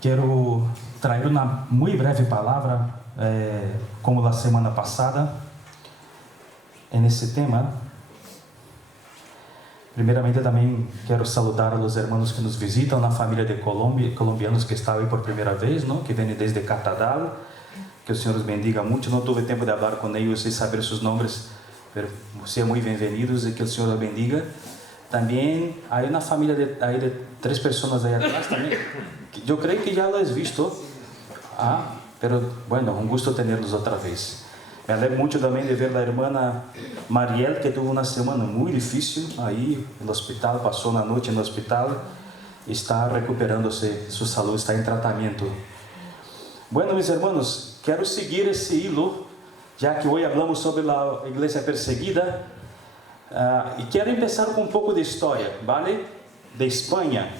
Quero trazer uma muito breve palavra, como a semana passada, nesse tema. Primeiramente, também quero saludar os irmãos que nos visitam na família de Colômbia, colombianos que estão aí por primeira vez, não? Que vêm desde Catadal. Que o Senhor os bendiga muito. Não tive tempo de falar com eles e saber seus nomes, mas vocês são muito bem-vindos e que o Senhor os bendiga. Também, aí na família de 3 pessoas aí atrás também. Eu creio que já las visto. Pero bueno, um gosto tê-los outra vez. Me alegro muito também de ver a irmã Mariel, que teve uma semana muito difícil aí no hospital, passou na noite no hospital, está recuperando-se, sua saúde está em tratamento. Bueno, meus irmãos, quero seguir esse hilo, já que hoje falamos sobre a igreja perseguida, e quero começar com um pouco de história, vale? De Espanha.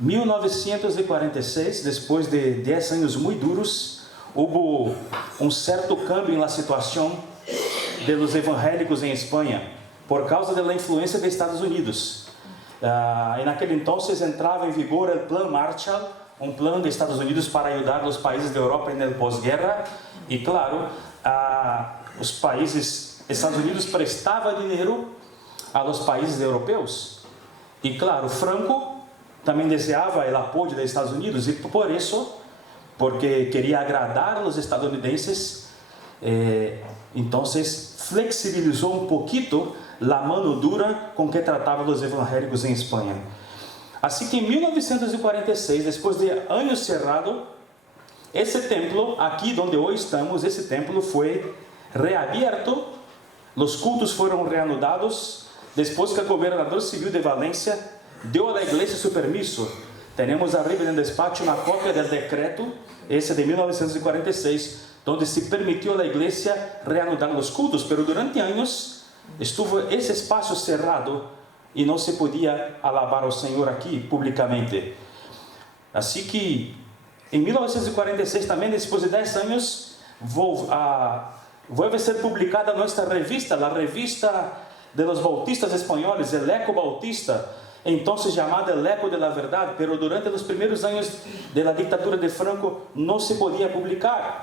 1946, depois de 10 anos muito duros, houve um certo câmbio na situação dos evangélicos em Espanha, por causa da influência dos Estados Unidos. E naquele entonces entrava em vigor o Plano Marshall, um plano dos Estados Unidos para ajudar os países da Europa na pós-guerra. E claro, os países Estados Unidos prestavam dinheiro aos países europeus. E claro, Franco também desejava o apoio dos Estados Unidos, e por isso, porque queria agradar os estadunidenses, então flexibilizou um pouquito a mano dura com que tratava os evangélicos em Espanha. Assim que em 1946, depois de anos cerrado, esse templo, aqui onde hoje estamos, esse templo foi reaberto, os cultos foram reanudados, depois que o governador civil de Valência deu à igreja seu permisso. Temos arriba no despacho uma cópia do decreto, esse de 1946, onde se permitiu à igreja reanudar os cultos, mas durante anos estuvo esse espaço cerrado e não se podia alabar ao Senhor aqui publicamente. Assim que em 1946 também, depois de 10 anos, vai ser publicada a nossa revista, a revista de los bautistas espanhóis, el Eco Bautista, então chamada El Eco de la Verdad, pero durante os primeiros anos da ditadura de Franco não se podia publicar.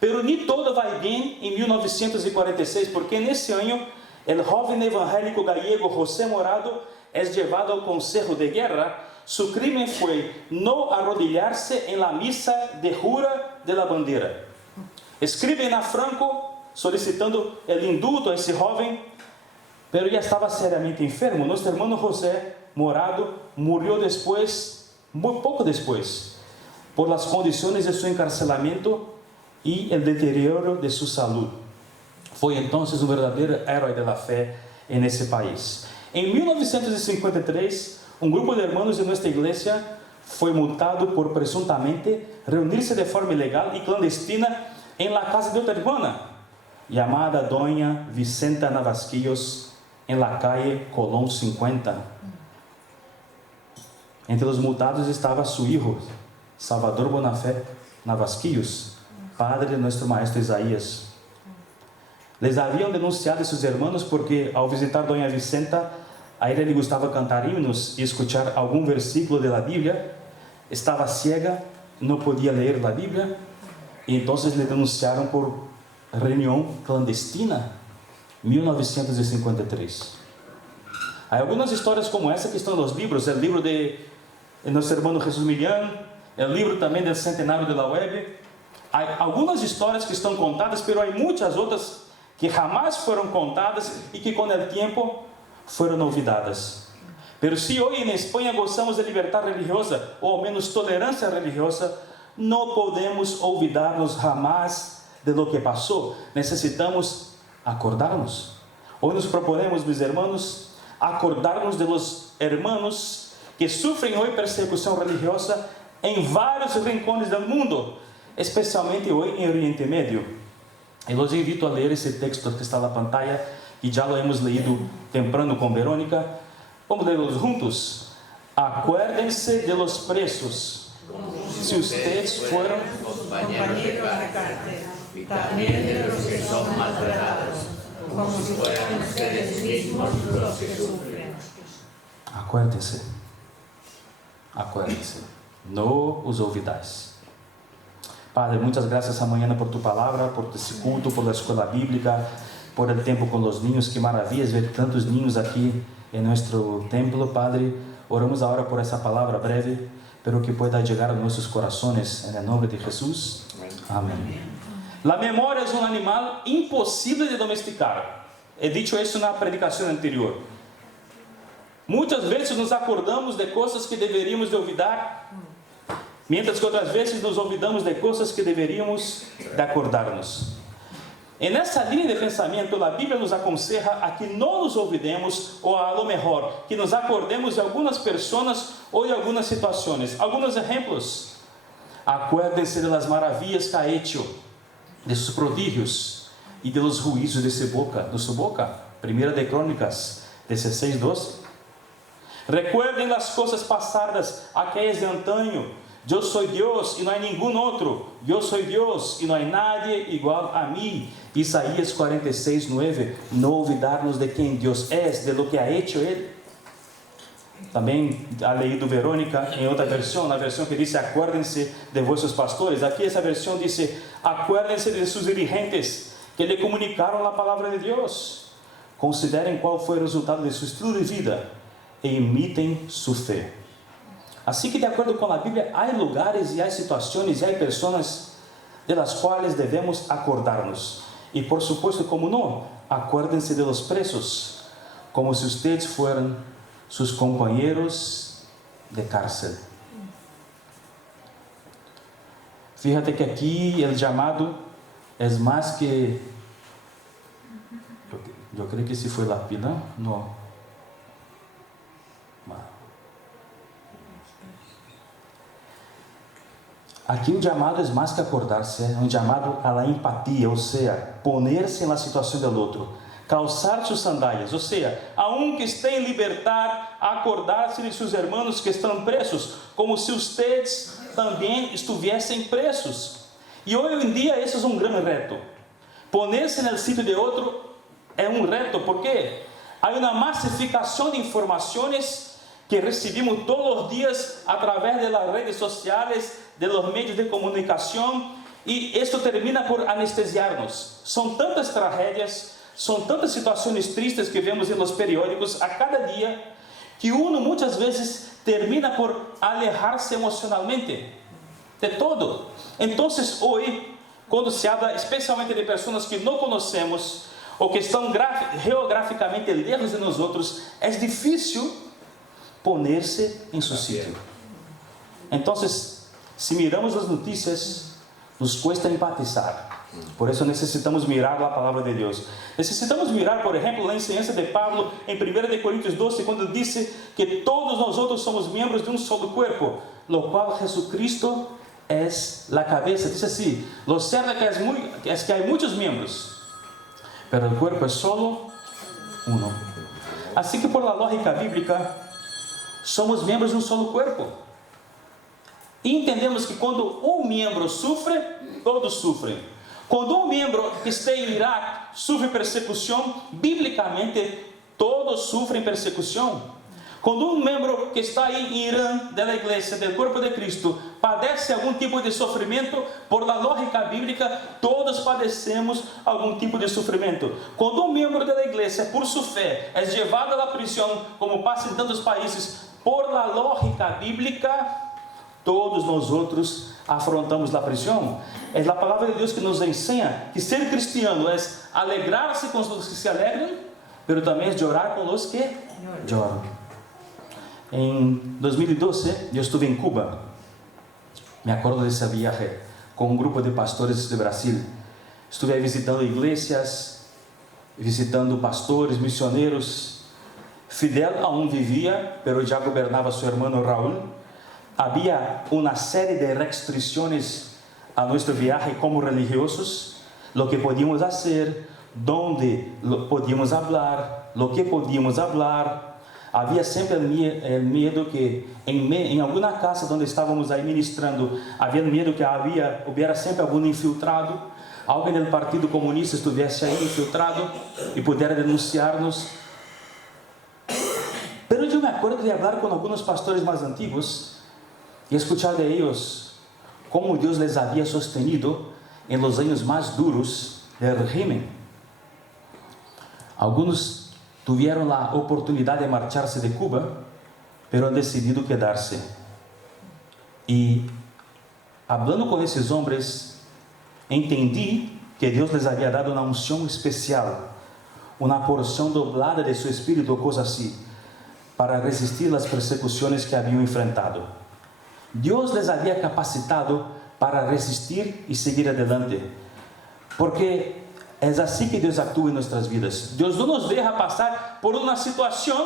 Pero nem todo vai bem em 1946, porque nesse ano o jovem evangélico gallego José Morado é levado ao Conselho de Guerra. Su crime foi não arrodilhar-se em la misa de jura de la bandera. Escrevem a Franco solicitando o indulto a esse jovem, pero já estava seriamente enfermo. Nosso irmão José Morado morreu depois, muito pouco depois, por las condições de seu encarcelamento e o deterioro de sua saúde. Foi então um verdadeiro herói da fé nesse país. Em 1953, um grupo de irmãos de nossa igreja foi multado por presuntamente reunir-se de forma ilegal e clandestina em la casa de outra irmã, chamada Doña Vicenta Navasquillos, em la calle Colón 50. Entre os multados estava seu filho, Salvador Bonafé Navasquillos, padre de nosso maestro Isaías. Les haviam denunciado seus irmãos porque, ao visitar Doña Vicenta, a ele gostava cantar hinos e escuchar algum versículo da Bíblia. Estava cega, não podia ler a Bíblia, e então lhe denunciaram por reunião clandestina, 1953. Há algumas histórias como essa que estão nos livros, o livro de nosso irmão Jesus Milian, o livro também do Centenário de la Web. Há algumas histórias que estão contadas, mas há muitas outras que jamais foram contadas e que com o tempo foram olvidadas. Pero se hoje em Espanha gozamos de liberdade religiosa, ou ao menos tolerância religiosa, não podemos olvidar-nos jamais de lo que passou. Necessitamos acordar-nos. Hoje nos proponemos, meus irmãos, acordar-nos de los hermanos que sofrem hoje persecução religiosa em vários rincones do mundo, especialmente hoje em Oriente Médio. Eu os invito a ler esse texto que está na pantalla, e já lo hemos leído temprano com Verônica. Vamos ler-los juntos. Acuérdense de los presos. Si ustedes fueron compañeros de cárcel, y también de los que son maltratados, como si fueran ustedes mismos los que sufren. Acuérdense. Acuérdense. no os olvidais. Padre, muchas gracias esta mañana por tu palabra, por este culto, por la escuela bíblica, por el tiempo con los niños. Qué maravillas ver tantos niños aquí en nuestro templo, Padre. Oramos ahora por esa palabra breve, pero que pueda llegar a nuestros corazones, en el nombre de Jesús. Amén. La memoria es un animal imposible de domesticar. He dicho eso en la predicación anterior. Muchas veces nos acordamos de cosas que deveríamos de olvidar, mientras que otras veces nos olvidamos de cosas que deveríamos de acordarnos. En essa linha de pensamento, a Bíblia nos aconseja a que não nos olvidemos, ou a lo mejor, que nos acordemos de algumas pessoas ou de algumas situações. Alguns exemplos. Acuérdense de las maravillas que ha hecho, de sus prodigios e de los juízos de su boca. 1 de Crônicas 16:12. Recuerden las coisas passadas, aquelas de antaño. Eu sou Deus e não há nenhum outro. Eu sou Deus e não há nadie igual a mim. Isaías 46:9. Não olvidarnos de quem Deus é, de lo que ha hecho Ele. Também ha leído Verônica em outra versão, na versão que diz: acuérdense de vossos pastores. Aqui essa versão diz: acuérdense de seus dirigentes que lhe comunicaram a palavra de Deus. Considerem qual foi o resultado de seu estilo de vida e imitem sua fé. Assim que, de acordo com a Bíblia, há lugares e há situações e há pessoas de las quais devemos acordar-nos. E, por supuesto, como não, acuérdense de los presos, como se ustedes fueran sus compañeros de cárcel. Fíjate que aquí el llamado es más que... Yo creo que si fue la pila, no. Aqui o chamado é mais que acordar-se, é um chamado à empatia, ou seja, poner-se na situação do outro, calçar suas sandálias, ou seja, aunque estén libertar, acordar-se de seus irmãos que estão presos, como se ustedes também estivessem presos. E hoje em dia isso é um grande reto. Poner-se no sítio de outro é um reto, porque há uma massificação de informações que recebemos todos os dias através das redes sociais, de los medios de comunicação, e isso termina por anestesiar-nos. São tantas tragédias, são tantas situações tristes que vemos nos periódicos a cada dia, que uno muitas vezes termina por alejar-se emocionalmente de todo. Então, hoje, quando se habla especialmente de pessoas que não conhecemos, ou que estão geograficamente lejos de nós outros, é difícil poner-se em seu sítio. Então, se miramos as notícias, nos cuesta empatizar. Por isso necessitamos mirar a palavra de Deus. Necessitamos mirar, por exemplo, a enseñança de Pablo em 1 de Coríntios 12, quando disse que todos nós outros somos membros de um só corpo, lo qual Jesucristo é a cabeça. Diz assim: lo certo é que há muitos membros, pero el cuerpo é solo uno. Assim que, por la lógica bíblica, somos membros de um só corpo. E entendemos que quando um membro sofre, todos sofrem. Quando um membro que está em Iraque sofre persecução, biblicamente todos sofrem persecução. Quando um membro que está em Irã, da igreja, do corpo de Cristo, padece algum tipo de sofrimento, por la lógica bíblica, todos padecemos algum tipo de sofrimento. Quando um membro da igreja, por sua fé, é levado à prisão, como passa em tantos países, por la lógica bíblica, todos nós outros afrontamos a prisão. É a palavra de Deus que nos ensina que ser cristiano é alegrar-se com os que se alegram, mas também é chorar com os que choram. Em 2012, eu estive em Cuba. Me acordo dessa viagem com um grupo de pastores de Brasil. Estive visitando igrejas, visitando pastores, missioneiros. Fidel aún vivia, mas já governava seu irmão Raúl. Havia uma série de restrições a nossa viagem como religiosos, lo que podíamos fazer, donde podíamos falar, lo que podíamos falar. Havia sempre o medo que em alguma casa onde estávamos aí ministrando, havia medo que houvesse sempre algum infiltrado, alguém do Partido Comunista estivesse aí infiltrado e pudesse denunciar-nos. Mas eu me acordo de falar com alguns pastores mais antigos, y escuchar de ellos cómo Dios les había sostenido en los años más duros del régimen. Algunos tuvieron la oportunidad de marcharse de Cuba, pero han decidido quedarse. Y hablando con esos hombres, entendí que Dios les había dado una unción especial, una porción doblada de su espíritu o cosa así, para resistir las persecuciones que habían enfrentado. Dios les había capacitado para resistir y seguir adelante, porque es así que Dios actúa en nuestras vidas. Dios no nos deja pasar por una situación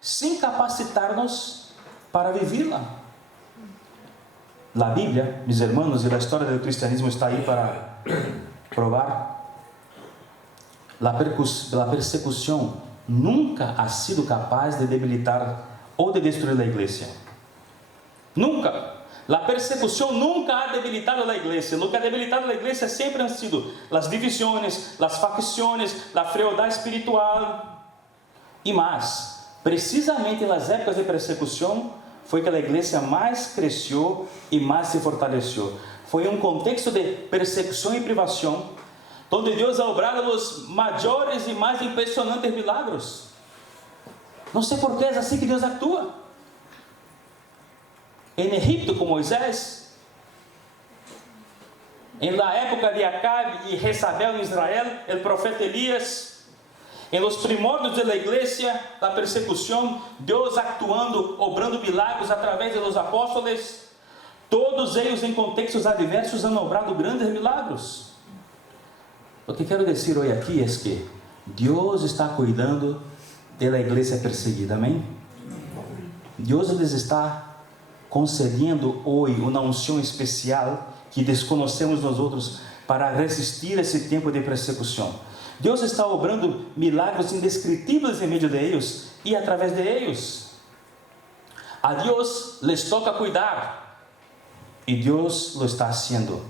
sin capacitarnos para vivirla. La Biblia, mis hermanos, y la historia del cristianismo está ahí para probar. La persecución nunca ha sido capaz de debilitar o de destruir la iglesia. Nunca. La persecución nunca ha debilitado la iglesia. Lo que ha debilitado la iglesia siempre han sido las divisiones, las facciones, la frialdad espiritual y más. Precisamente en las épocas de persecución fue que la iglesia más creció y más se fortaleció. Fue un contexto de persecución y privación, donde Dios ha obrado los mayores y más impresionantes milagros. No sé por qué es así que Dios actúa. En Egipto con Moisés, en la época de Acabe y Jezabel en Israel, el profeta Elías, en los primórdios de la iglesia, la persecución, Dios actuando, obrando milagros a través de los apóstoles, todos ellos en contextos adversos han obrado grandes milagros. Lo que quiero decir hoy aquí es que Dios está cuidando de la iglesia perseguida, amén. Dios les está concediendo hoy una unción especial que desconocemos nosotros para resistir esse tempo de persecução. Deus está obrando milagros indescritíveis em meio de ellos e através de ellos. A Deus les toca cuidar e Deus lo está haciendo,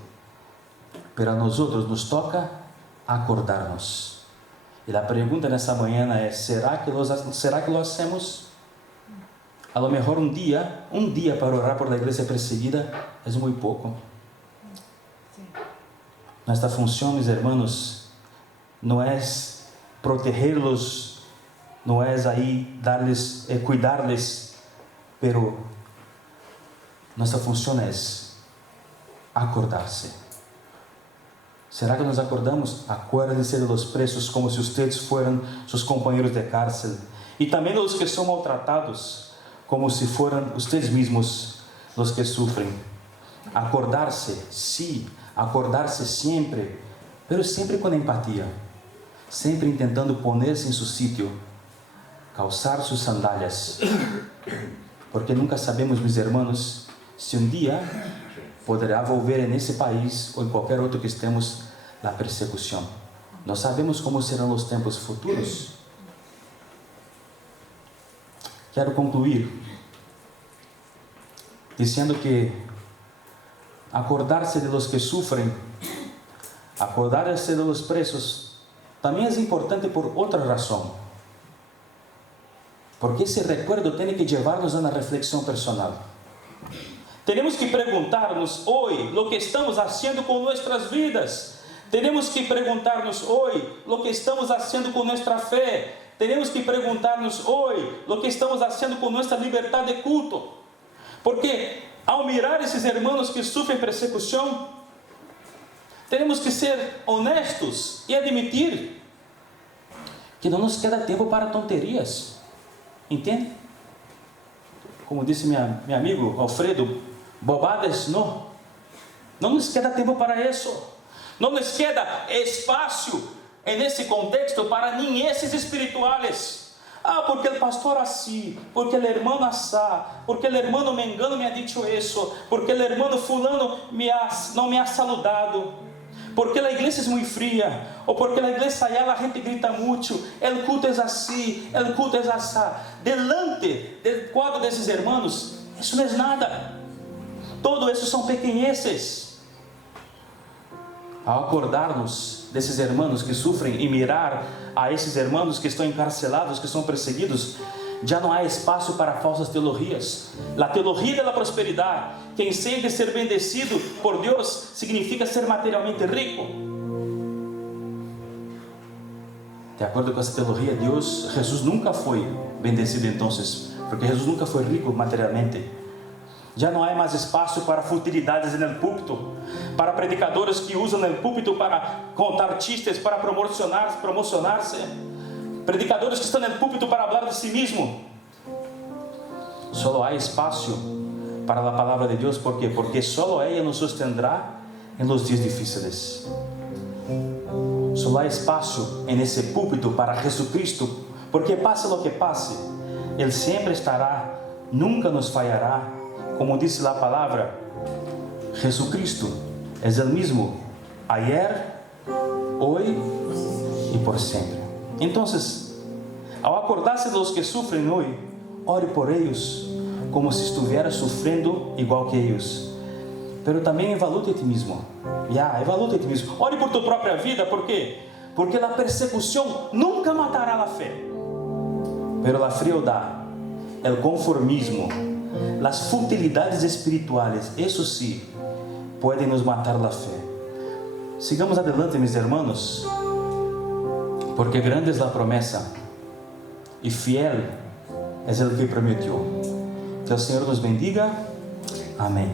pero a nosotros nos toca acordarnos. E a pergunta nessa manhã é: será que lo hacemos? A lo mejor um dia para orar por la igreja perseguida é muito pouco. Nuestra função, mis hermanos, não é protegerlos, não é aí darles, cuidarles, pero nossa função é acordar-se. Será que nos acordamos? Acuérdense de los presos como se ustedes fueran sus compañeros de cárcel, e também los que são maltratados como se fueran ustedes mismos los que sufren. Acordarse, sí, acordarse siempre, pero siempre con empatía, sempre intentando ponerse en su sitio, calçar sus sandalias, porque nunca sabemos, mis hermanos, se um dia poderá volver nesse país ou em qualquer outro que estemos na persecução. Não sabemos como serão os tempos futuros. Quero concluir dizendo que acordarse de los que sufren, acordarse de los presos, também é importante por outra razão. Porque esse recuerdo tem que levar-nos a uma reflexão personal. Temos que perguntar-nos hoje o que estamos fazendo com nossas vidas. Temos que perguntar-nos hoje o que estamos fazendo com nossa fé. Temos que perguntar-nos hoje o que estamos fazendo com nossa liberdade de culto. Porque ao mirar esses irmãos que sofrem persecução, temos que ser honestos e admitir que não nos queda tempo para tonterias. Entende? Como disse meu amigo Alfredo, bobadas não nos queda tempo para isso. Não nos queda espaço nesse contexto para nem esses espirituais. Porque o pastor assim, porque o irmão assá, porque o irmão Mengano me ha dicho isso, porque o irmão fulano não me ha saludado, porque a igreja é muito fria, ou porque a igreja allá a gente grita muito, o culto é assim, o culto é assá. Delante do quadro desses irmãos, isso não é nada. Todo isso são pequeneces. Ao acordar-nos desses irmãos que sofrem e mirar a esses irmãos que estão encarcelados, que são perseguidos, Ya no hay espacio para falsas teologías. La teología de la prosperidad, que enseña que ser bendecido por Dios significa ser materialmente rico. De acuerdo con esa teología, Jesús nunca fue bendecido entonces, porque Jesús nunca fue rico materialmente. Ya no hay más espacio para futilidades en el púlpito, para predicadores que usan el púlpito para contar chistes, para promocionarse, predicadores que están en el púlpito para hablar de sí mismo. Solo hay espacio para la palabra de Dios. ¿Por qué? Porque solo ella nos sostendrá en los días difíciles. Solo hay espacio en ese púlpito para Jesucristo, porque pase lo que pase, Él siempre estará, nunca nos fallará. Como dice la palabra, Jesucristo es el mismo ayer, hoy y por siempre. Entonces, ao acordarse de los que sufren hoy, ore por ellos como si estuviera sufriendo igual que ellos. Pero también evalúe a ti mismo. Evalúe a ti mismo. Ore por tu própria vida. ¿Por quê? Porque la persecución nunca matará la fe. Pero la frialdad, el conformismo, las futilidades espirituales, eso sí, pueden nos matar la fe. Sigamos adelante, mis hermanos, porque grande es la promesa y fiel es el que prometió. Que el Señor nos bendiga. Amén.